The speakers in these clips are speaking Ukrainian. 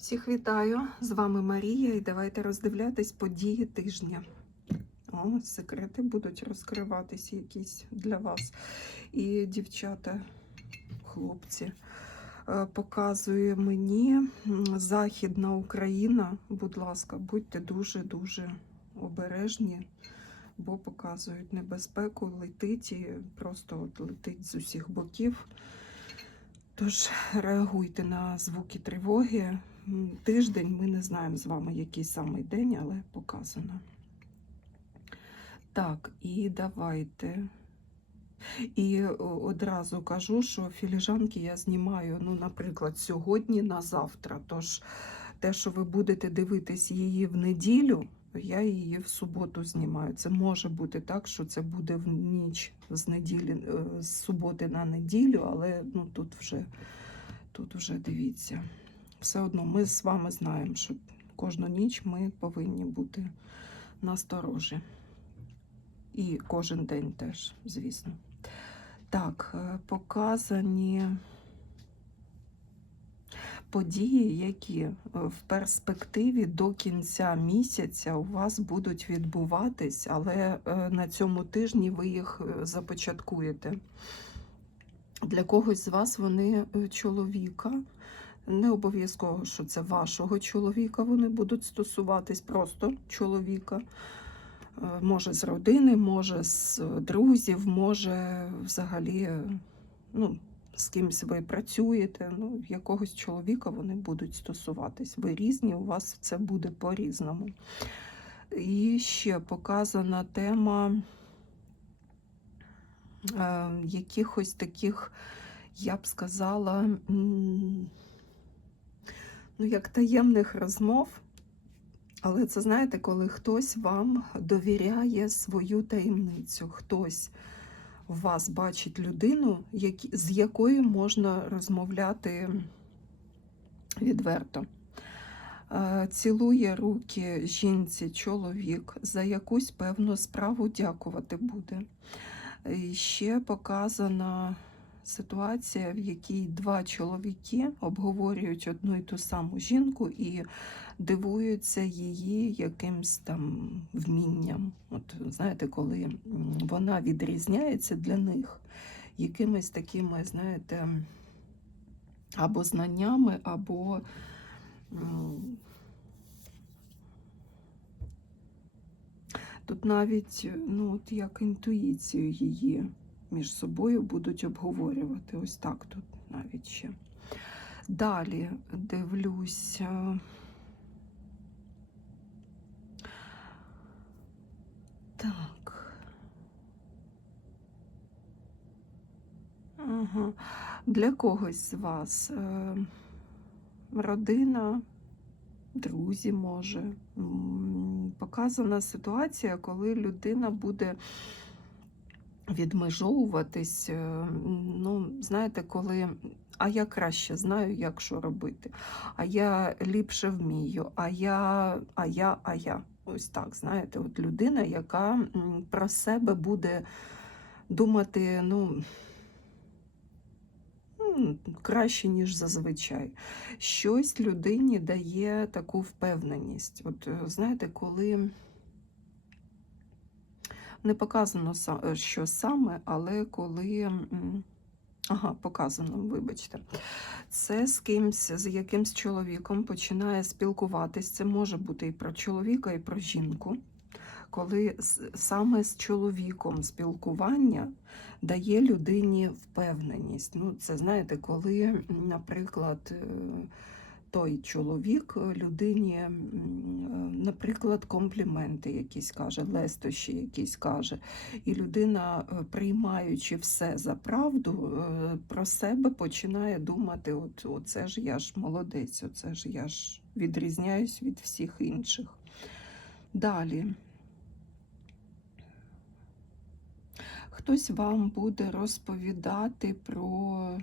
Всіх вітаю! З вами Марія, і давайте роздивлятись події тижня. О, секрети будуть розкриватись якісь для вас. І дівчата, хлопці, е, показує мені Західна Україна. Будь ласка, будьте дуже-дуже обережні, бо показують небезпеку, летить і просто от летить з усіх боків. Тож реагуйте на звуки тривоги. Тиждень ми не знаємо з вами, який саме день, але показано. Так, і давайте. І одразу кажу, що філіжанки я знімаю, ну, наприклад, сьогодні на завтра. Тож те, що ви будете дивитись її в неділю, я її в суботу знімаю. Це може бути так, що це буде в ніч з неділі, е, з суботи на неділю, але ну, тут вже, тут вже дивіться. Все одно ми з вами знаємо, що кожну ніч ми повинні бути насторожі. І кожен день теж, звісно. Так, е, показані події, які е, в перспективі до кінця місяця у вас будуть відбуватись, але е, на цьому тижні ви їх започаткуєте. Для когось з вас вони чоловіка. Не обов'язково, що це вашого чоловіка вони будуть стосуватись, просто чоловіка. Е, Може з родини, може з друзів, може взагалі е, ну, з кимось ви працюєте. Ну, якогось чоловіка вони будуть стосуватись. Ви різні, у вас це буде по-різному. І ще показана тема е, якихось таких, я б сказала, ну, як таємних розмов. Але це знаєте, коли хтось вам довіряє свою таємницю, хтось у вас бачить людину, з якою можна розмовляти відверто. Е, Цілує руки жінці чоловік, за якусь певну справу дякувати буде. І ще показана ситуація, в якій два чоловіки обговорюють одну і ту саму жінку і дивуються її якимсь там вмінням. От знаєте, коли вона відрізняється для них якимись такими, знаєте, або знаннями, або тут навіть ну, от як інтуїцію її між собою будуть обговорювати. Ось так тут навіть ще. Далі дивлюся. Так. Ага. Для когось з вас е, родина, друзі, може. Показана ситуація, коли людина буде відмежовуватись. е, Ну, знаєте, коли. А я краще знаю, як що робити. А я ліпше вмію, а я, а я, а я. Ось так, знаєте, от людина, яка про себе буде думати, ну, краще, ніж зазвичай. Щось людині дає таку впевненість. От е, знаєте, коли не показано, е, що саме, але коли. Ага, показано, вибачте. Це з кимсь, з якимсь чоловіком починає спілкуватись. Це може бути і про чоловіка, і про жінку. Коли саме з чоловіком спілкування дає людині впевненість. Ну, це знаєте, коли, наприклад, е, той чоловік людині, е, наприклад, компліменти якісь каже, лестощі якісь каже, і людина, е, приймаючи все за правду, е, про себе починає думати: от оце ж я ж молодець, оце ж я ж відрізняюсь від всіх інших. Далі. Хтось вам буде розповідати про.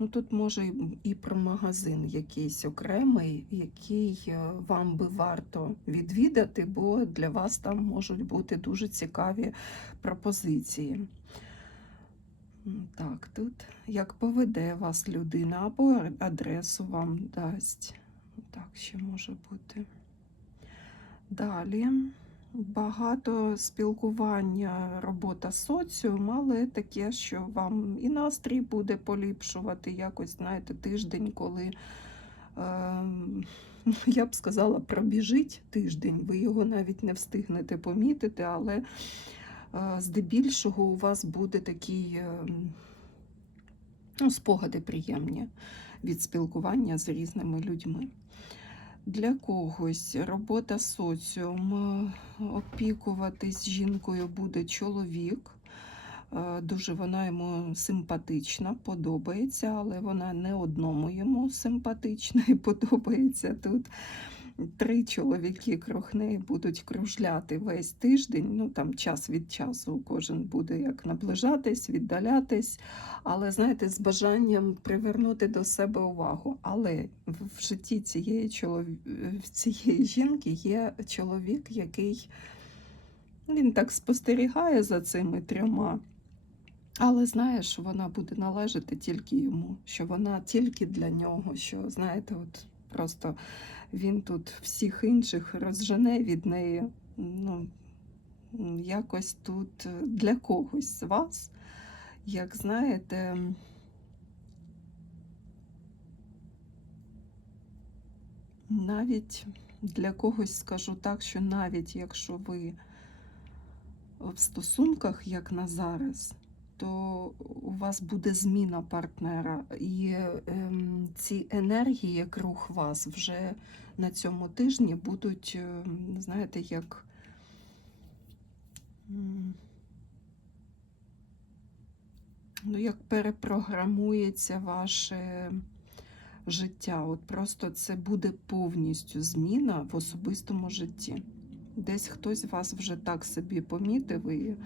Ну, тут може і- про магазин якийсь окремий, який е, вам би варто відвідати, бо для вас там можуть бути дуже цікаві пропозиції. Так, тут як поведе вас людина, або адресу вам дасть. Так, ще може бути. Далі багато спілкування, робота з соціум, але таке, що вам і настрій буде поліпшувати. Якось, знаєте, тиждень, коли, ем, я б сказала, пробіжить тиждень, ви його навіть не встигнете помітити, але е, здебільшого у вас буде такий ем, ну, спогади приємні від спілкування з різними людьми. Для когось робота соціум, е, опікуватись жінкою буде чоловік. Е, Дуже вона йому симпатична, подобається, але вона не одному йому симпатична і подобається тут. Три чоловіки круг неї будуть кружляти весь тиждень. Ну там час від часу кожен буде як наближатись, віддалятись, але знаєте, з бажанням привернути до себе увагу. Але в житті цієї чолові... цієї жінки є чоловік, який він так спостерігає за цими трьома. Але знає, що вона буде належати тільки йому, що вона тільки для нього, що, знаєте, от просто він тут всіх інших розжене від неї. Ну, якось тут е, для когось з вас, як знаєте, навіть для когось скажу так, що навіть якщо ви в стосунках, як на зараз, то у вас буде зміна партнера, і ем, ці енергії круг вас вже на цьому тижні будуть, ем, знаєте, як. Ну, як перепрограмується ваше життя. От просто це буде повністю зміна в особистому житті. Десь хтось вас вже так собі помітив і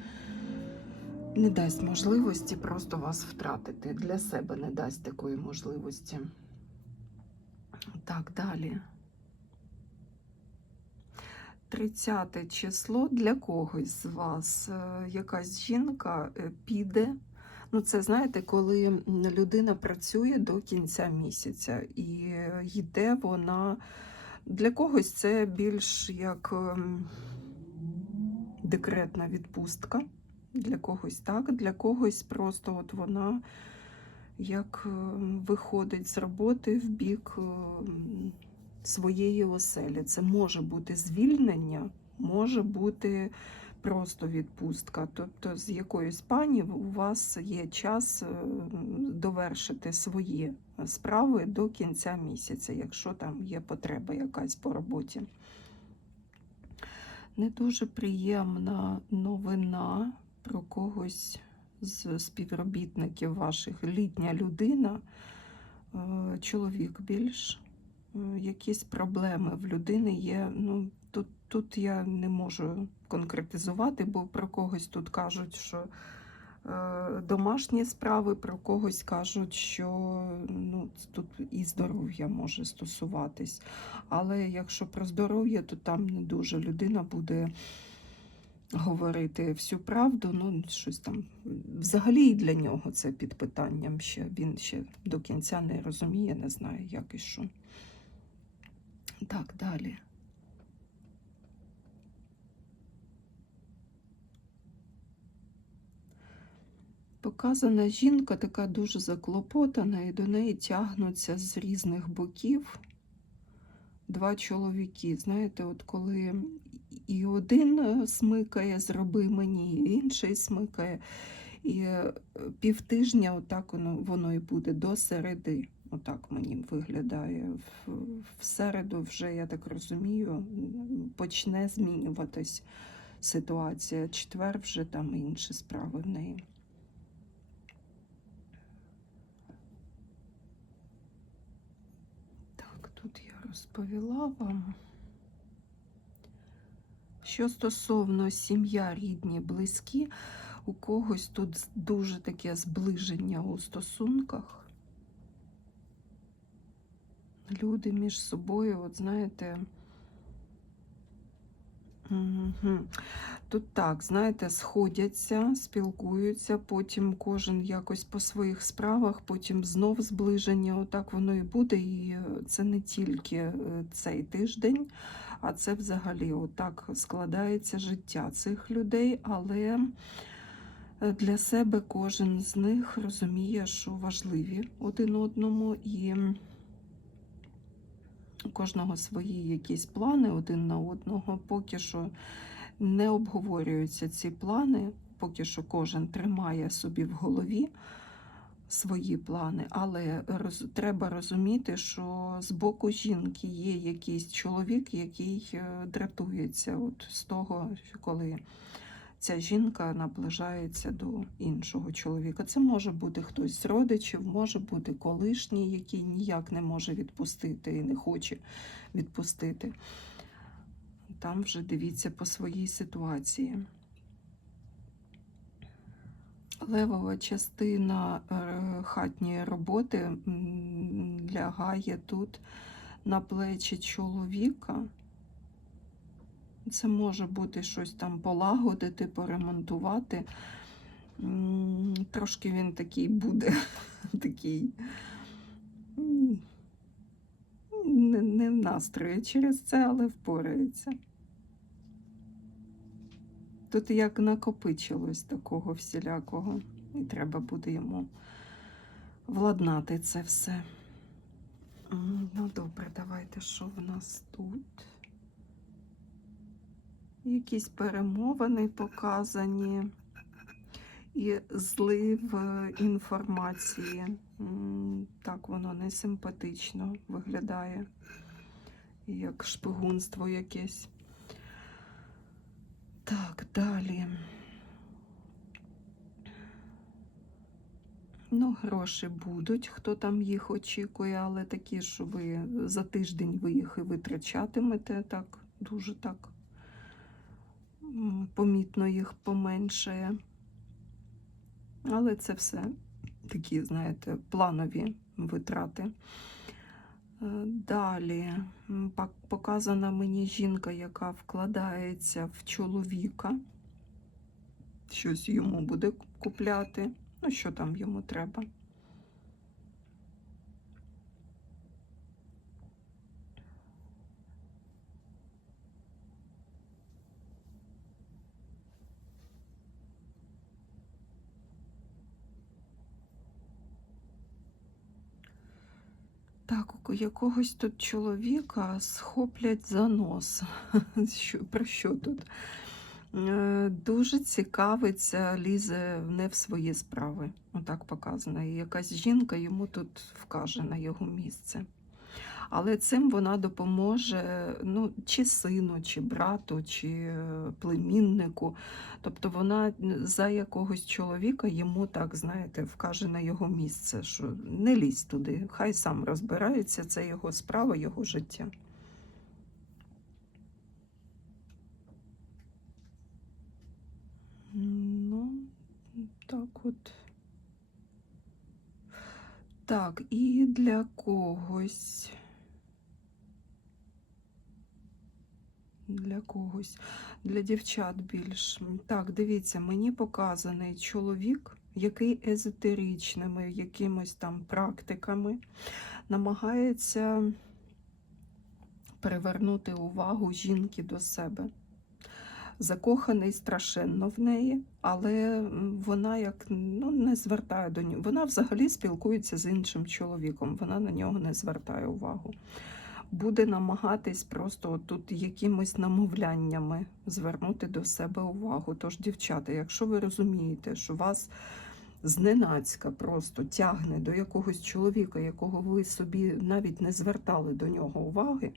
не дасть можливості просто вас втратити. Для себе не дасть такої можливості. Так, далі. 30 число для когось з вас. е, Якась жінка е, піде. Ну, це знаєте, коли людина працює до кінця місяця і е, йде вона. Для когось це більш як ем, декретна відпустка. Для когось так, для когось просто от вона як е, виходить з роботи в бік е, своєї оселі. Це може бути звільнення, може бути просто відпустка. Тобто з якоїсь пані у вас є час е, довершити свої справи до кінця місяця, якщо там є потреба якась по роботі. Не дуже приємна новина про когось з співробітників ваших. Літня людина, е, чоловік більш. е, Якісь проблеми в людини є. Ну, тут, тут я не можу конкретизувати, бо про когось тут кажуть, що е, домашні справи, про когось кажуть, що ну, тут і здоров'я може стосуватись. Але якщо про здоров'я, то там не дуже людина буде говорити всю правду. Ну, щось там взагалі і для нього це під питанням ще. Він ще до кінця не розуміє, не знає, як і що. Так, далі. Показана жінка така дуже заклопотана, і до неї тягнуться з різних боків два чоловіки. Знаєте, от коли і один е, смикає, зроби мені, і інший смикає. І е, півтижня отак воно, воно і буде до середи. Отак мені виглядає. В, в середу вже, я так розумію, почне змінюватись ситуація. Четвер вже там інші справи в неї. Так, тут я розповіла вам. Що стосовно сім'я, рідні, близькі, у когось тут дуже таке зближення у стосунках. Люди між собою, от знаєте, Угу. Тут так, знаєте, сходяться, спілкуються, потім кожен якось по своїх справах, потім знов зближення. Отак воно і буде. І це не тільки е, цей тиждень, а це взагалі отак складається життя цих людей. Але е, для себе кожен з них розуміє, що важливі один одному і. Кожного свої якісь плани один на одного. Поки що не обговорюються ці плани, поки що кожен тримає собі в голові свої плани, але роз, треба розуміти, що з боку жінки є якийсь чоловік, який е, дратується от з того, коли ця жінка наближається до іншого чоловіка. Це може бути хтось з родичів, може бути колишній, який ніяк не може відпустити і не хоче відпустити. Там вже дивіться по своїй ситуації. Левова частина е, хатньої роботи лягає тут на плечі чоловіка. Це може бути щось там полагодити, поремонтувати. Трошки він такий буде, такий не, в настрої через це, але впорається. Тут як накопичилось такого всілякого, і треба буде йому владнати це все. Ну, добре, давайте, що в нас тут? Якісь перемовини показані і злив е, інформації. Так, воно не симпатично виглядає, як шпигунство якесь. Так, далі. Ну, гроші будуть, хто там їх очікує, але такі, що ви за тиждень ви їх і витрачатимете, так, дуже так помітно їх поменшає. Але це все такі, знаєте, планові витрати. Е, Далі показана мені жінка, яка вкладається в чоловіка. Щось йому буде купляти. Ну, що там йому треба. Так, у якогось тут чоловіка схоплять за нос. Що, про що тут? Е, Дуже цікавиться, лізе не в свої справи. Отак показано. І якась жінка йому тут вкаже на його місце. Але цим вона допоможе ну, чи сину, чи брату, чи е, племіннику. Тобто вона за якогось чоловіка йому так, знаєте, вкаже на його місце, що не лізь туди, хай сам розбирається, це його справа, його життя. Ну, так от. Так, і для когось. Для когось, для дівчат більш. Так, дивіться, мені показаний чоловік, який езотеричними якимось там практиками намагається привернути увагу жінки до себе. Закоханий страшенно в неї, але вона як ну, не звертає до нього. Вона взагалі спілкується з іншим чоловіком, вона на нього не звертає увагу буде намагатись просто тут якимись намовляннями звернути до себе увагу. Тож, дівчата, якщо ви розумієте, що вас зненацька просто тягне до якогось чоловіка, якого ви собі навіть не звертали до нього уваги,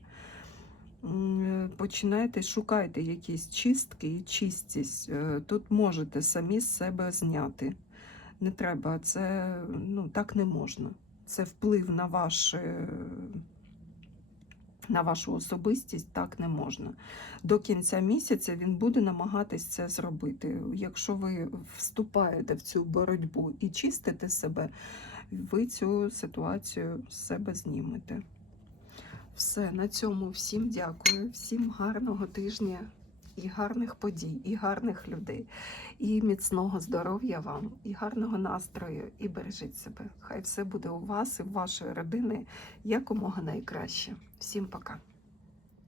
починайте, шукайте якісь чистки і чистість. Е, Тут можете самі з себе зняти. Не треба, це ну, так не можна. Це вплив на ваше на вашу особистість так не можна. До кінця місяця він буде намагатись це зробити. Якщо ви вступаєте в цю боротьбу і чистите себе, ви цю ситуацію з себе знімете. Все, на цьому всім дякую, всім гарного тижня і гарних подій, і гарних людей, і міцного здоров'я вам, і гарного настрою, і бережіть себе. Хай все буде у вас і в вашої родини якомога найкраще. Всім пока.